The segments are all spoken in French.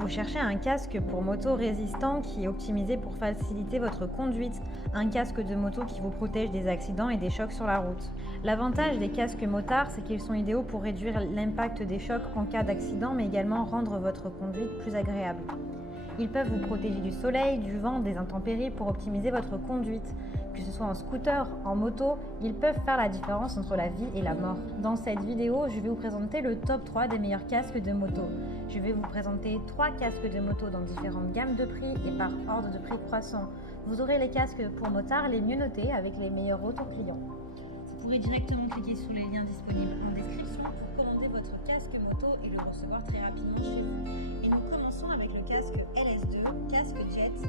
Vous cherchez un casque pour moto résistant qui est optimisé pour faciliter votre conduite, un casque de moto qui vous protège des accidents et des chocs sur la route. L'avantage des casques motards, c'est qu'ils sont idéaux pour réduire l'impact des chocs en cas d'accident, mais également rendre votre conduite plus agréable. Ils peuvent vous protéger du soleil, du vent, des intempéries pour optimiser votre conduite. Que ce soit en scooter, en moto, ils peuvent faire la différence entre la vie et la mort. Dans cette vidéo, je vais vous présenter le top 3 des meilleurs casques de moto. Je vais vous présenter 3 casques de moto dans différentes gammes de prix et par ordre de prix croissant. Vous aurez les casques pour motards les mieux notés avec les meilleurs retours clients. Vous pourrez directement cliquer sur les liens disponibles en description pour commander votre casque moto et le recevoir très rapidement chez vous. Et nous commençons avec le casque LS2, casque Jet,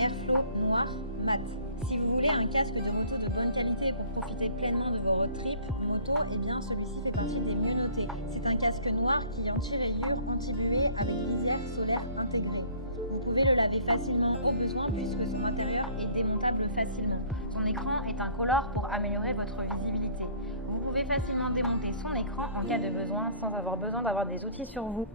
Airflow noir mat. Si vous voulez un casque de moto de bonne qualité pour profiter pleinement de vos road trips moto, eh bien celui-ci fait partie des mieux notés. C'est un casque noir qui est anti-rayures, anti-buée avec visière solaire intégrée. Vous pouvez le laver facilement au besoin puisque son intérieur est démontable facilement. Son écran est incolore pour améliorer votre visibilité. Vous pouvez facilement démonter son écran en cas de besoin sans avoir besoin d'avoir des outils sur vous.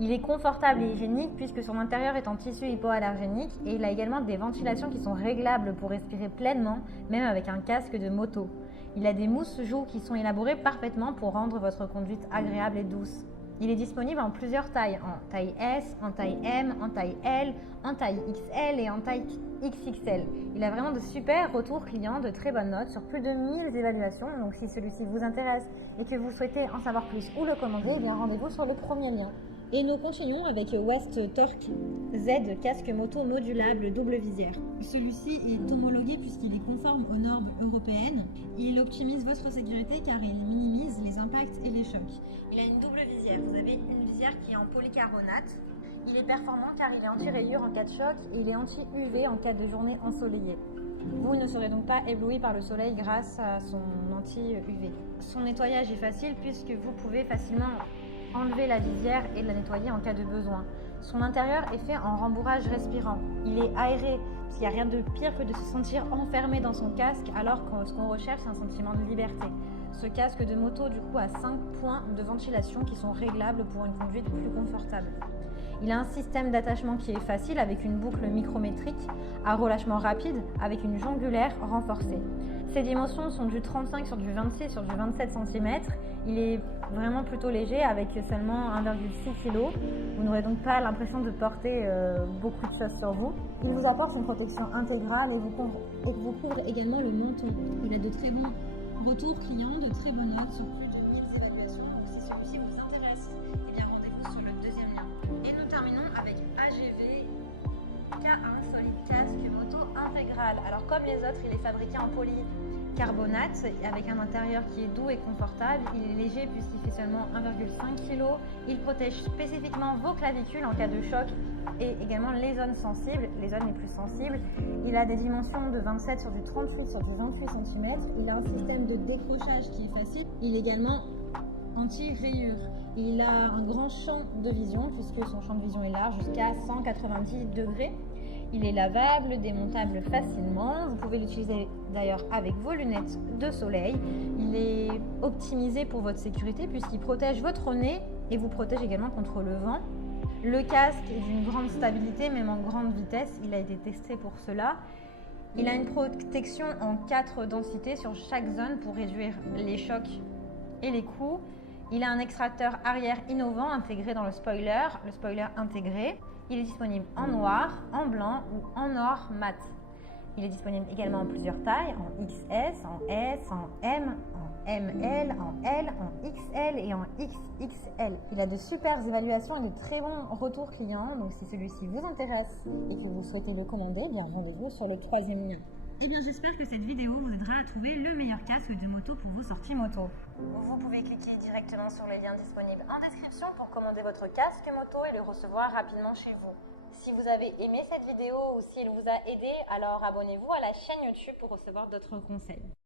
Il est confortable et hygiénique puisque son intérieur est en tissu hypoallergénique et il a également des ventilations qui sont réglables pour respirer pleinement, même avec un casque de moto. Il a des mousses joues qui sont élaborées parfaitement pour rendre votre conduite agréable et douce. Il est disponible en plusieurs tailles, en taille S, en taille M, en taille L, en taille XL et en taille XXL. Il a vraiment de super retours clients, de très bonnes notes sur plus de 1000 évaluations. Donc si celui-ci vous intéresse et que vous souhaitez en savoir plus ou le commander, eh bien rendez-vous sur le premier lien. Et nous continuons avec West Torque Z, casque moto modulable double visière. Celui-ci est homologué puisqu'il est conforme aux normes européennes. Il optimise votre sécurité car il minimise les impacts et les chocs. Il a une double visière. Vous avez une visière qui est en polycarbonate. Il est performant car il est anti-rayures en cas de choc et il est anti-UV en cas de journée ensoleillée. Vous ne serez donc pas ébloui par le soleil grâce à son anti-UV. Son nettoyage est facile puisque vous pouvez facilement enlever la visière et la nettoyer en cas de besoin. Son intérieur est fait en rembourrage respirant. Il est aéré, parce qu'il n'y a rien de pire que de se sentir enfermé dans son casque alors que ce qu'on recherche c'est un sentiment de liberté. Ce casque de moto du coup a 5 points de ventilation qui sont réglables pour une conduite plus confortable. Il a un système d'attachement qui est facile avec une boucle micrométrique à relâchement rapide avec une jongulaire renforcée. Ses dimensions sont du 35 sur du 26 sur du 27 cm. Il est vraiment plutôt léger avec seulement 1,6 kg. Vous n'aurez donc pas l'impression de porter beaucoup de choses sur vous. Il vous apporte une protection intégrale et vous couvre également le menton. Il a de très bons retours clients, de très bonnes notes sur plus de 1000 évaluations. Donc si celui-ci vous intéresse, eh bien rendez-vous sur le deuxième lien. Et nous terminons avec AGV K1 Solid Casque Moto Intégral. Alors comme les autres, il est fabriqué en polycarbonate avec un intérieur qui est doux et confortable. Il est léger puisqu'il fait seulement 1,5 kg. Il protège spécifiquement vos clavicules en cas de choc et également les zones sensibles, les zones les plus sensibles. Il a des dimensions de 27 sur du 38 sur du 28 cm. Il a un système de décrochage qui est facile. Il est également anti-rayures. Il a un grand champ de vision puisque son champ de vision est large jusqu'à 190 degrés. Il est lavable, démontable facilement. Vous pouvez l'utiliser d'ailleurs avec vos lunettes de soleil. Il est optimisé pour votre sécurité puisqu'il protège votre nez et vous protège également contre le vent. Le casque est d'une grande stabilité, même en grande vitesse. Il a été testé pour cela. Il a une protection en 4 densités sur chaque zone pour réduire les chocs et les coups. Il a un extracteur arrière innovant intégré dans le spoiler intégré. Il est disponible en noir, en blanc ou en or mat. Il est disponible également en plusieurs tailles, en XS, en S, en M, en ML, en L, en XL et en XXL. Il a de super évaluations et de très bons retours clients. Donc si celui-ci vous intéresse et que vous souhaitez le commander, bien rendez-vous sur le troisième lien. Eh bien, j'espère que cette vidéo vous aidera à trouver le meilleur casque de moto pour vos sorties moto. Vous pouvez cliquer directement sur les liens disponibles en description pour commander votre casque moto et le recevoir rapidement chez vous. Si vous avez aimé cette vidéo ou s'il vous a aidé, alors abonnez-vous à la chaîne YouTube pour recevoir d'autres conseils.